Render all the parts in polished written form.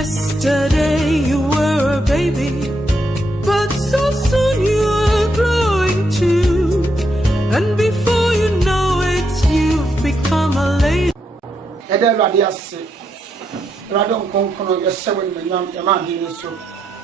Yesterday you were a baby, but so soon you are growing too. And before you know it, you've become a lady. Radon Konkono, your 7 million, your man, so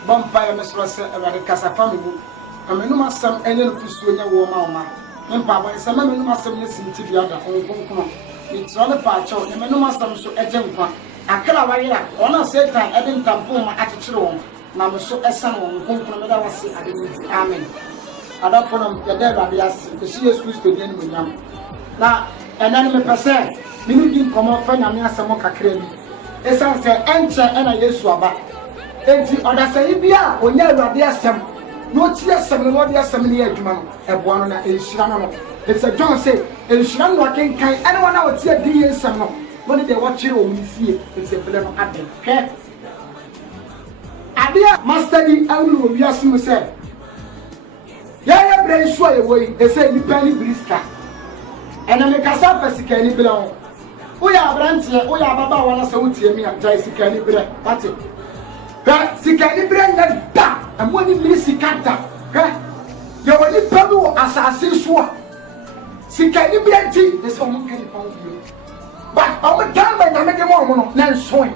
Bumpire Mistress, a Radicasa family. I mean, no master, any of you, your woman, and Papa is a man who must have listened to the other on Konkono. It's rather part of the no master, so a gentleman. I can't wait up. On a set time, I didn't come home at the room. Now, so a son on Konkono, I was saying, I didn't. Amen. I don't know the dead ideas, the serious Christ to the end with them. Now, an enemy percent, you didn't come off and I'm some more crazy. Esan se enche na Yesu aba enti oda se bia onya awade asem no ti asem no de asem ne adwuma no eboa no na enhyira no it's a John say enhyira no akenkan ene wana woti adi yesem no woni de watchire o munfie it's a bele no ade he adia master di anu obi asem se ya bre so ayewoyi e say nipa ni briska ena me kasa fasika ni bele ho Oya branche, oya baba wana se wutie mi ajai sikani bre. Pati. Ga sikani bre na da. Amoni mi sikanta. Ga. Yo wani padu asase so. Sikani bre ti, ese omo kani pa obi. But omo tamba na me de mo no na nsoe.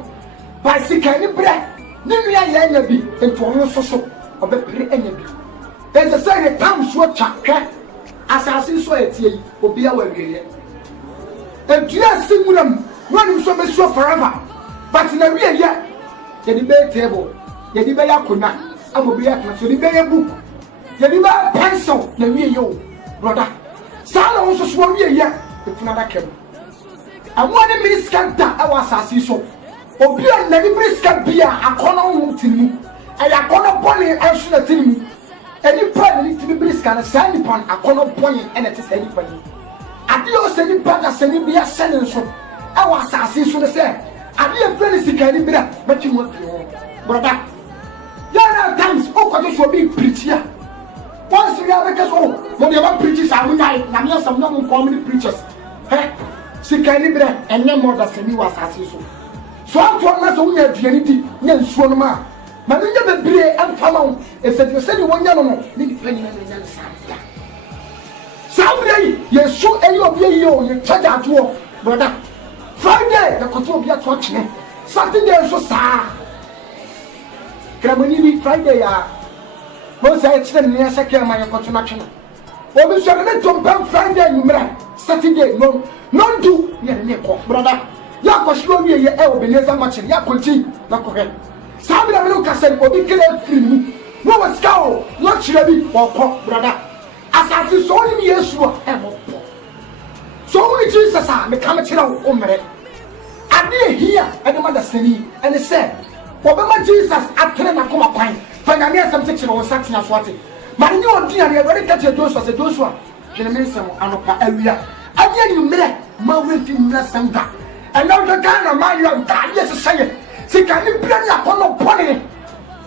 Ba sikani bre. Ni nua ye nya bi, ento omo soso. Obepere enya bi. Ese say the tam so chakra. Asase so etie yi, obi a wawiye. And yes, Simulam, running so much forever. But in a real year, the bed table, the debate could not. I will be at so the bay book. The debate pencil, the real brother. Sala also swore me a year, if not a cable. I want a minute scan that I was as you saw. Or be a delivery scan beer, a corner to me. And a corner pony, I should have seen me. Any problem to be brisk and a sandy upon a corner pony, and it is anybody. Adio seni bada seni biya seni so awa asase so se adio friend sika ni bra mati mo brother yana times o ko so be preach ya once we have because oh when you preachers are nyai na me some no come preachers he sika ni bra enye mo da seni wa asase so anto na so nya aduani di nya nsuo no ma ma nya bebre amfama o e se de seni wonya no no ni di pani na nya sa Saturday, yes, so any of you charge at war, brother. Friday, the control be at watching. Saturday, so sad. Cramoni Friday, most I extend near second my construction. Or we shall let them come Friday, you man. Saturday, no, none do, brother. Yako show me your Ebenezer much in Yakuchi, Nakohe. Saturday, look at said, or be killed free. No one's cow, not chilly or pop, brother. As I see so many years, so many Jesus are becoming children. I didn't hear any mother say, and they said, Obama Jesus, I can't come up pine. Find a near some section or something as what it. But you are dear, you already catch your dose as a dose one. Generation and of area. And yet you met my waiting less than that. And now the kind of man you have done, yes, say it. See, can you bring your corner pony?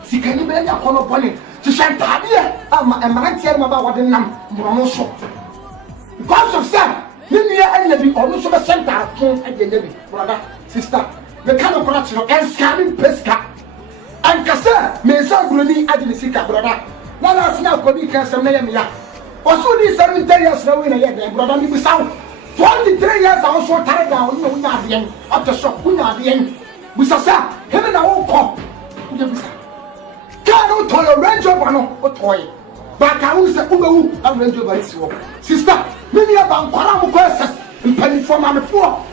See, can you bring your corner pony? To shine Tabia, and my tell him about what the name Monoso. Because of that, Linia and Levy almost of a center at the Levy, brother, sister, the kind of corruption and scamming pesca. And Cassa, Mesa Gruni at the Sika, brother. Now that's now Kobica Samaya. Also, these 70 years now in a year, brother, you sound 23 years also tied down, no, not the end, up the shop, we not the end. We saw, him and our own cop. Can't tell your range of one or toy. But I will say, Ubu, I'm range of this work. Sister, maybe about Quaramu questions and penny for my before.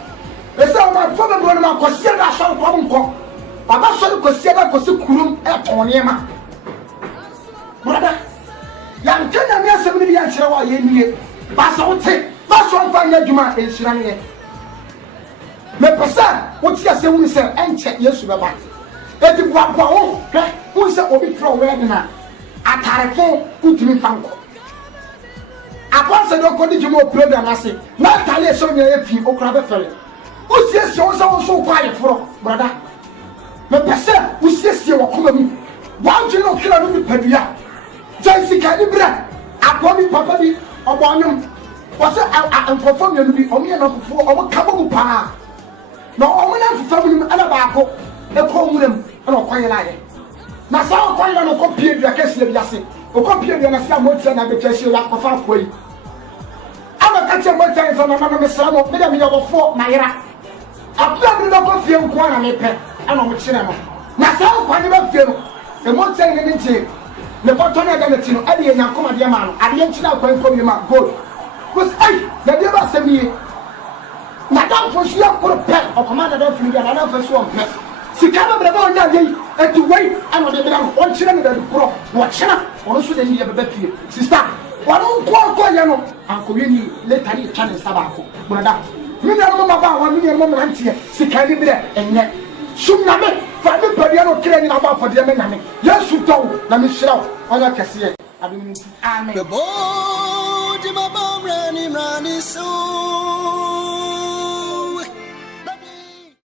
They say, my father, when I was here, I shall come. But I shall consider Kosukurum at Onyema. Brother, young Kenya, yes, 70 years ago, you but I would say, that's one fine Yajuma is running. My person, what's your saying, sir, and check yes, Baba. Et the Guapo, who is a bit from Wedina. At Tarafo, put me Fanko. I once said, "Don't you more program?" I say, "Not tell you so near if you or grab a fellow." Who says you also so quiet for, brother? My person, who says you are coming? Why do you not kill me, Pedia? Joyce Calibra, I call me Papa, or Bonham. What's I perform you to be only enough for our Kabupa. No, I'm not family and a barco. call them and a quiet lie. Now, some quiet on a copy of your case, Yassi, or copy of your Sam Woodson and the Cheshire like a far way. I'm a catcher more times on another son of Madame of Fort Myra. I planted up a few one and a pet, and on which cinema. Now, some quiet about film, the more saying anything. The bottom of the Latino, Eddie and Yakoma Diamano, and the engine out going from your gold. Was I, the never sent me. Madame for sure put a pet or commanded of Finnegan and of a swamp pet. She came up about that day and to wait and on the ground, one children that grow, watch her, or should they need a better field. Sister, one old poor yellow, Uncle Winnie, let her channel Sabaco, brother. Million about 1 million moment here, she can't be there and yet. Soon, Family Padiano training about for the men. Yes, you don't. Let me shout on your cassia. Amen. The boy, my bomb running, so.